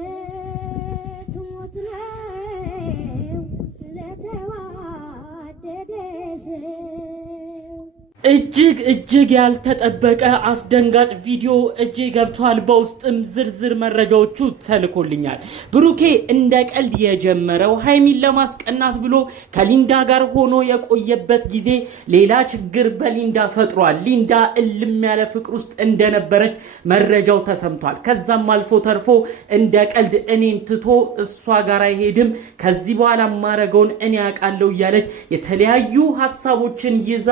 መለያየት ሞት ነው ለተዋደደ ሰው። እጅግ ያልተጠበቀ አስደንጋጭ ቪዲዮ እጄ ገብቷል። በውስጥም ዝርዝር መረጃዎቹ ተልኮልኛል። ብሩኬ እንደ ቀልድ የጀመረው ሃይሚን ለማስቀናት ብሎ ከሊንዳ ጋር ሆኖ የቆየበት ጊዜ ሌላ ችግር በሊንዳ ፈጥሯል። ሊንዳ እልም ያለ ፍቅር ውስጥ እንደነበረች መረጃው ተሰምቷል። ከዛም አልፎ ተርፎ እንደ ቀልድ እኔን ትቶ እሷ ጋር አይሄድም፣ ከዚህ በኋላ ማረገውን እኔ አውቃለሁ እያለች የተለያዩ ሀሳቦችን ይዛ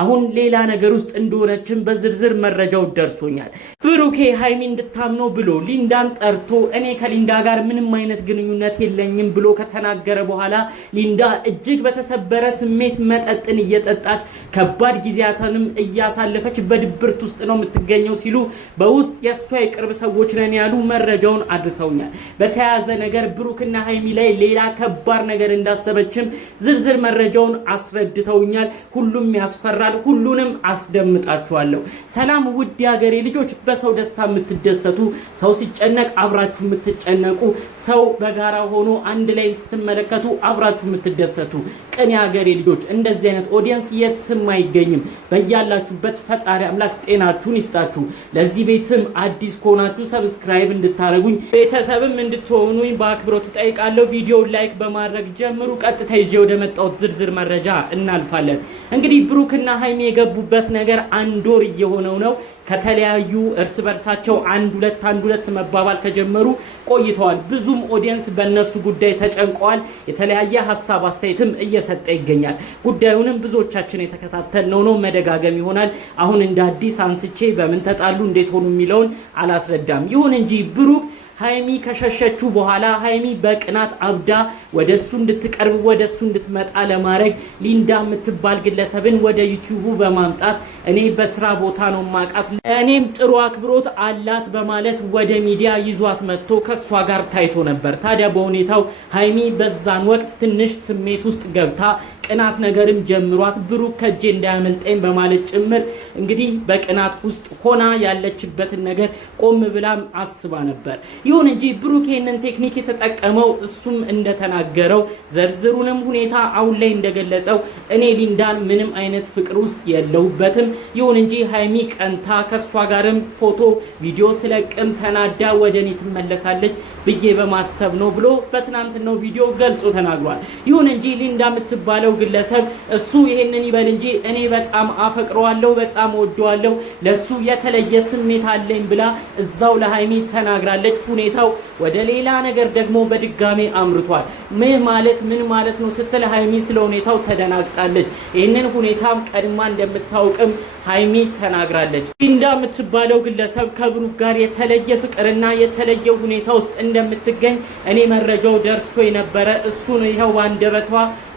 አሁን ሌላ ነገር ውስጥ እንደሆነችን በዝርዝር መረጃው ደርሶኛል። ብሩኬ ሃይሚ እንድታምነው ብሎ ሊንዳን ጠርቶ እኔ ከሊንዳ ጋር ምንም አይነት ግንኙነት የለኝም ብሎ ከተናገረ በኋላ ሊንዳ እጅግ በተሰበረ ስሜት መጠጥን እየጠጣች ከባድ ጊዜያትንም እያሳለፈች በድብርት ውስጥ ነው የምትገኘው ሲሉ በውስጥ የሷ የቅርብ ሰዎች ነን ያሉ መረጃውን አድርሰውኛል። በተያያዘ ነገር ብሩክና ሃይሚ ላይ ሌላ ከባድ ነገር እንዳሰበችም ዝርዝር መረጃውን አስረድተውኛል። ሁሉም ያስፈራል። ሁሉንም አስደምጣችኋለሁ። ሰላም ውድ ያገሬ ልጆች፣ በሰው ደስታ የምትደሰቱ፣ ሰው ሲጨነቅ አብራችሁ የምትጨነቁ፣ ሰው በጋራ ሆኖ አንድ ላይ ስትመለከቱ አብራችሁ የምትደሰቱ ቅን ያገሬ ልጆች፣ እንደዚህ አይነት ኦዲየንስ የትም አይገኝም። በያላችሁበት ፈጣሪ አምላክ ጤናችሁን ይስጣችሁ። ለዚህ ቤትም አዲስ ከሆናችሁ ሰብስክራይብ እንድታረጉኝ ቤተሰብም እንድትሆኑኝ በአክብሮት ጠይቃለሁ። ቪዲዮውን ላይክ በማድረግ ጀምሩ። ቀጥታ ይዤ ወደ መጣሁት ዝርዝር መረጃ እናልፋለን። እንግዲህ ብሩክና ሃይሚ የገቡበት ነገር አንድ ወር እየሆነው ነው። ከተለያዩ እርስ በርሳቸው አንድ ሁለት መባባል ከጀመሩ ቆይተዋል። ብዙም ኦዲየንስ በእነሱ ጉዳይ ተጨንቀዋል። የተለያየ ሀሳብ አስተያየትም እየሰጠ ይገኛል። ጉዳዩንም ብዙዎቻችን የተከታተልነው ነው፣ መደጋገም ይሆናል። አሁን እንደ አዲስ አንስቼ በምን ተጣሉ እንዴት ሆኑ የሚለውን አላስረዳም። ይሁን እንጂ ብሩክ ሃይሚ ከሸሸችው በኋላ ሃይሚ በቅናት አብዳ ወደሱ እንድትቀርብ ወደሱ እንድትመጣ ለማድረግ ሊንዳ የምትባል ግለሰብን ወደ ዩቲዩቡ በማምጣት እኔ በስራ ቦታ ነው ማቃት እኔም ጥሩ አክብሮት አላት በማለት ወደ ሚዲያ ይዟት መጥቶ ከሷ ጋር ታይቶ ነበር። ታዲያ በሁኔታው ሃይሚ በዛን ወቅት ትንሽ ስሜት ውስጥ ገብታ ቅናት ነገርም ጀምሯት ብሩክ ከጄ እንዳያመልጠኝ በማለት ጭምር እንግዲህ በቅናት ውስጥ ሆና ያለችበትን ነገር ቆም ብላም አስባ ነበር። ይሁን እንጂ ብሩክ ይህንን ቴክኒክ የተጠቀመው እሱም እንደተናገረው ዘርዝሩንም ሁኔታ አሁን ላይ እንደገለጸው እኔ ሊንዳን ምንም አይነት ፍቅር ውስጥ የለውበትም፣ ይሁን እንጂ ሃይሚ ቀንታ ከሷ ጋርም ፎቶ ቪዲዮ ስለቅም ተናዳ ወደኔ ትመለሳለች ብዬ በማሰብ ነው ብሎ በትናንትናው ቪዲዮ ገልጾ ተናግሯል። ይሁን እንጂ ሊንዳ የምትባለው ግለሰብ እሱ ይሄንን ይበል እንጂ እኔ በጣም አፈቅረዋለሁ፣ በጣም ወደዋለሁ፣ ለሱ የተለየ ስሜት አለኝ ብላ እዛው ለሃይሚ ተናግራለች። ሁኔታው ወደ ሌላ ነገር ደግሞ በድጋሚ አምርቷል። ምን ማለት ነው ስትል ሃይሚ ስለ ሁኔታው ተደናግጣለች። ይሄንን ሁኔታም ቀድማ እንደምታውቅም ሃይሚ ተናግራለች። ሊንዳ የምትባለው ግለሰብ ከብሩክ ጋር የተለየ ፍቅርና የተለየ ሁኔታ ውስጥ እንደምትገኝ እኔ መረጃው ደርሶ የነበረ እሱን ይሄው አንደበቷ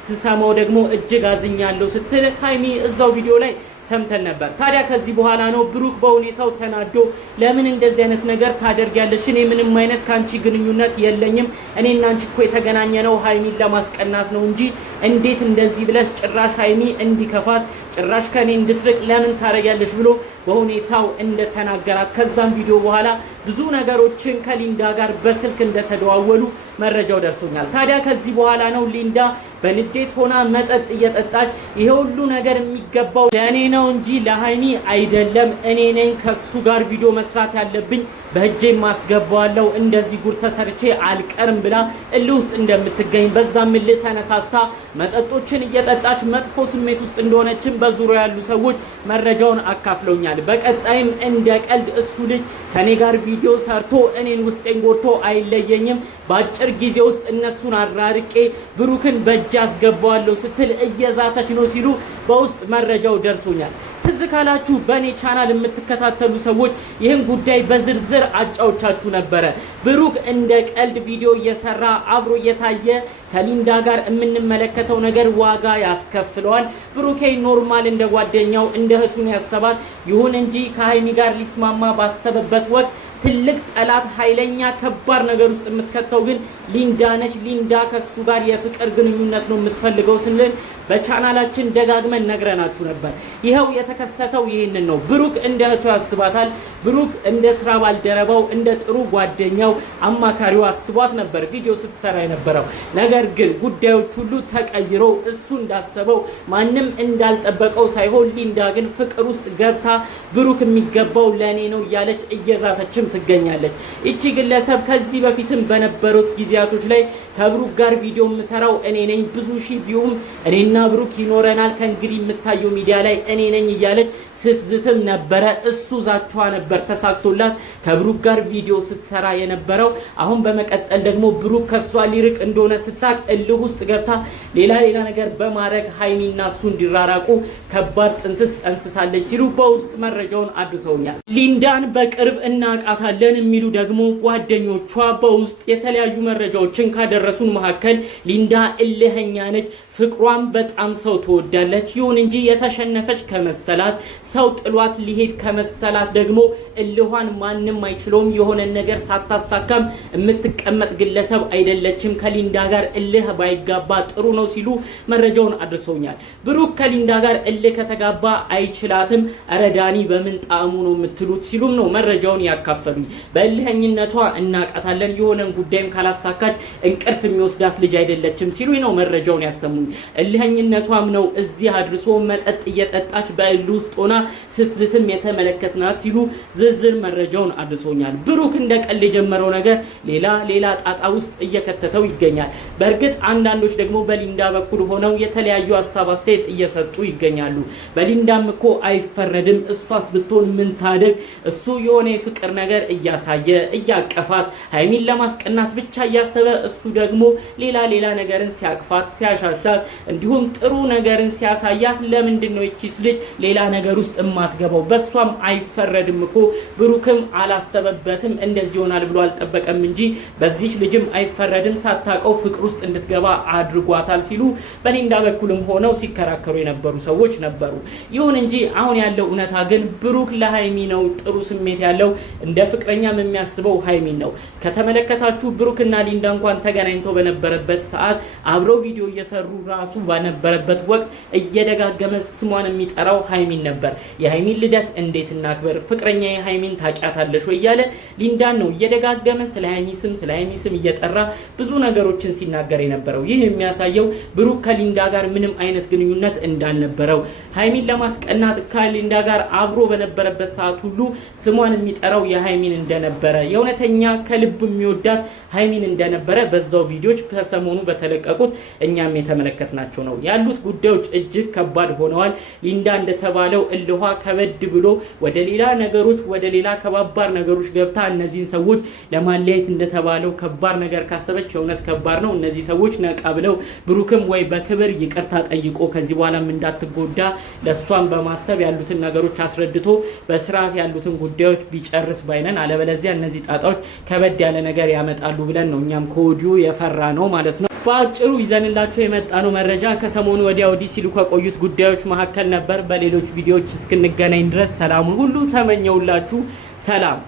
ስሰማው ደግሞ እጅግ አዝኛለሁ ስትል ሃይሚ እዛው ቪዲዮ ላይ ሰምተን ነበር። ታዲያ ከዚህ በኋላ ነው ብሩክ በሁኔታው ተናዶ ለምን እንደዚህ አይነት ነገር ታደርጊያለሽ? እኔ ምንም አይነት ካንቺ ግንኙነት የለኝም። እኔና አንቺ እኮ የተገናኘነው ሃይሚን ለማስቀናት ነው እንጂ እንዴት እንደዚህ ብለሽ ጭራሽ ሃይሚ እንዲከፋት ጭራሽ ከኔ እንድትርቅ ለምን ታረጊያለሽ ብሎ በሁኔታው እንደተናገራት ከዛም ቪዲዮ በኋላ ብዙ ነገሮችን ከሊንዳ ጋር በስልክ እንደተደዋወሉ መረጃው ደርሶኛል። ታዲያ ከዚህ በኋላ ነው ሊንዳ በንዴት ሆና መጠጥ እየጠጣች ይሄ ሁሉ ነገር የሚገባው ለእኔ ነው እንጂ ለሃይሚ አይደለም፣ እኔ ነኝ ከሱ ጋር ቪዲዮ መስራት ያለብኝ፣ በእጄ ማስገባዋለሁ፣ እንደዚህ ጉር ተሰርቼ አልቀርም ብላ እልህ ውስጥ እንደምትገኝ በዛም እልህ ተነሳስታ መጠጦችን እየጠጣች መጥፎ ስሜት ውስጥ እንደሆነችም በዙሪያ ያሉ ሰዎች መረጃውን አካፍለውኛል። በቀጣይም እንደ ቀልድ እሱ ልጅ ከኔ ጋር ቪዲዮ ሰርቶ እኔን ውስጤን ጎርቶ አይለየኝም፣ በአጭር ጊዜ ውስጥ እነሱን አራርቄ ብሩክን በእጅ አስገባዋለሁ ስትል እየዛተች ነው ሲሉ በውስጥ መረጃው ደርሶኛል። ትዝ ካላችሁ በእኔ ቻናል የምትከታተሉ ሰዎች ይህን ጉዳይ በዝርዝር አጫውቻችሁ ነበረ። ብሩክ እንደ ቀልድ ቪዲዮ እየሰራ አብሮ እየታየ ከሊንዳ ጋር የምንመለከተው ነገር ዋጋ ያስከፍለዋል። ብሩኬ ኖርማል እንደ ጓደኛው እንደ እህቱን ያሰባል። ይሁን እንጂ ከሃይሚ ጋር ሊስማማ ባሰበበት ወቅት ትልቅ ጠላት ኃይለኛ ከባድ ነገር ውስጥ የምትከተው ግን ሊንዳ ነች። ሊንዳ ከሱ ጋር የፍቅር ግንኙነት ነው የምትፈልገው ስንል በቻናላችን ደጋግመን ነግረናችሁ ነበር። ይሄው የተከሰተው ይሄንን ነው። ብሩክ እንደ እህቱ ያስባታል። ብሩክ እንደ ስራ ባልደረባው እንደ ጥሩ ጓደኛው አማካሪው አስቧት ነበር ቪዲዮ ስትሰራ የነበረው። ነገር ግን ጉዳዮች ሁሉ ተቀይሮ እሱ እንዳሰበው ማንም እንዳልጠበቀው ሳይሆን ሊንዳ ግን ፍቅር ውስጥ ገብታ ብሩክ የሚገባው ለኔ ነው እያለች እየዛተችም ትገኛለች። እቺ ግለሰብ ከዚህ በፊትም በነበሩት ጊዜያቶች ላይ ከብሩክ ጋር ቪዲዮ የምሰራው እኔ ነኝ፣ ብዙ ሺህ ቪውም እኔና ብሩክ ይኖረናል፣ ከእንግዲህ የምታየው ሚዲያ ላይ እኔ ነኝ እያለች ስትዝትም ነበረ። እሱ ዛቻዋ ነበር ተሳክቶላት ከብሩክ ጋር ቪዲዮ ስትሰራ የነበረው። አሁን በመቀጠል ደግሞ ብሩክ ከሷ ሊርቅ እንደሆነ ስታቅ እልህ ውስጥ ገብታ ሌላ ነገር በማድረግ ሃይሚና እሱ እንዲራራቁ ከባድ ጥንስስ ጠንስሳለች ሲሉ በውስጥ መረጃውን አድርሰውኛል። ሊንዳን በቅርብ እናቃታለን የሚሉ ደግሞ ጓደኞቿ በውስጥ የተለያዩ መረጃዎችን ካደረሱን መካከል ሊንዳ እልህኛ ነች፣ ፍቅሯን በጣም ሰው ትወዳለች። ይሁን እንጂ የተሸነፈች ከመሰላት ሰው ጥሏት ሊሄድ ከመሰላት ደግሞ እልኋን ማንም አይችለውም። የሆነ ነገር ሳታሳካም የምትቀመጥ ግለሰብ አይደለችም። ከሊንዳ ጋር እልህ ባይጋባ ጥሩ ነው ሲሉ መረጃውን አድርሰውኛል። ብሩክ ከሊንዳ ጋር እልህ ከተጋባ አይችላትም፣ ኧረ ዳኒ በምን ጣዕሙ ነው የምትሉት ሲሉም ነው መረጃውን ያካፈሉኝ። በእልህኝነቷ እናቃታለን፣ የሆነን ጉዳይም ካላሳካች እንቅልፍ የሚወስዳት ልጅ አይደለችም ሲሉ ነው መረጃውን ያሰሙኝ። እልህኝነቷም ነው እዚህ አድርሶ መጠጥ እየጠጣች በእልህ ውስጥ ሆና ስትዝትም የተመለከትናት ሲሉ ዝርዝር መረጃውን አድርሶኛል። ብሩክ እንደ ቀልድ የጀመረው ነገር ሌላ ጣጣ ውስጥ እየከተተው ይገኛል። በእርግጥ አንዳንዶች ደግሞ በሊንዳ በኩል ሆነው የተለያዩ ሀሳብ አስተያየት እየሰጡ ይገኛሉ። በሊንዳም እኮ አይፈረድም፣ እሷስ ብትሆን ምን ታድርግ? እሱ የሆነ የፍቅር ነገር እያሳየ እያቀፋት ሃይሚን ለማስቀናት ብቻ እያሰበ እሱ ደግሞ ሌላ ነገርን ሲያቅፋት ሲያሻሻት እንዲሁም ጥሩ ነገርን ሲያሳያት ለምንድን ነው እቺስ ልጅ ሌላ ነገር ውስጥ የማትገባው? በሷም አይፈረድም እኮ ብሩክም አላሰበበትም እንደዚህ ይሆናል ብሎ አልጠበቀም እንጂ በዚህ ልጅም አይፈረድም፣ ሳታቀው ፍቅር ውስጥ እንድትገባ አድርጓታል ሲሉ በሊንዳ በኩልም ሆነው ሲከራከሩ የነበሩ ሰዎች ነበሩ። ይሁን እንጂ አሁን ያለው እውነታ ግን ብሩክ ለሃይሚ ነው ጥሩ ስሜት ያለው፣ እንደ ፍቅረኛም የሚያስበው ሃይሚን ነው። ከተመለከታችሁ ብሩክና ሊንዳ እንኳን ተገናኝተው በነበረበት ሰዓት አብረው ቪዲዮ እየሰሩ ራሱ ባነበረበት ወቅት እየደጋገመ ስሟን የሚጠራው ሃይሚን ነበር። የሃይሚን ልደት እንዴት እናክበር፣ ፍቅረኛ የሃይሚን ታውቂያታለሽ ወይ እያለ ሊንዳን ነው እየደጋገመ ስለ ሃይሚ ስም እየጠራ ብዙ ነገሮችን ሲናገር የነበረው። ይህ የሚያሳየው ብሩክ ከሊንዳ ጋር ምንም አይነት ግንኙነት እንዳልነበረው፣ ሃይሚን ለማስቀናት ከሊንዳ ጋር አብሮ በነበረበት ሰዓት ሁሉ ስሟን የሚጠራው የሃይሚን እንደነበረ፣ የእውነተኛ ከልብ የሚወዳት ሃይሚን እንደነበረ በዛው ቪዲዮዎች ከሰሞኑ በተለቀቁት እኛም የተመለከትናቸው ነው። ያሉት ጉዳዮች እጅግ ከባድ ሆነዋል። ሊንዳ እንደተባለው እልኋ ከበድ ብሎ ወደ ሌላ ከባባር ነገሮች ገብታ እነዚህን ሰዎች ለማለያየት እንደተባለው ከባድ ነገር ካሰበች የእውነት ከባድ ነው። እነዚህ ሰዎች ነቃ ብለው ብሩክም ወይ በክብር ይቅርታ ጠይቆ ከዚህ በኋላም እንዳትጎዳ ለሷን በማሰብ ያሉትን ነገሮች አስረድቶ በስርዓት ያሉትን ጉዳዮች ቢጨርስ ባይነን፣ አለበለዚያ እነዚህ ጣጣዎች ከበድ ያለ ነገር ያመጣሉ ብለን ነው እኛም ከወዲሁ የፈራ ነው ማለት ነው። በአጭሩ ይዘንላችሁ የመጣነው መረጃ ከሰሞኑ ወዲያ ወዲህ ሲሉ ከቆዩት ጉዳዮች መካከል ነበር። በሌሎች ቪዲዮዎች እስክንገናኝ ድረስ ሰላሙን ሁሉ ተመኘውላችሁ። ሰላም።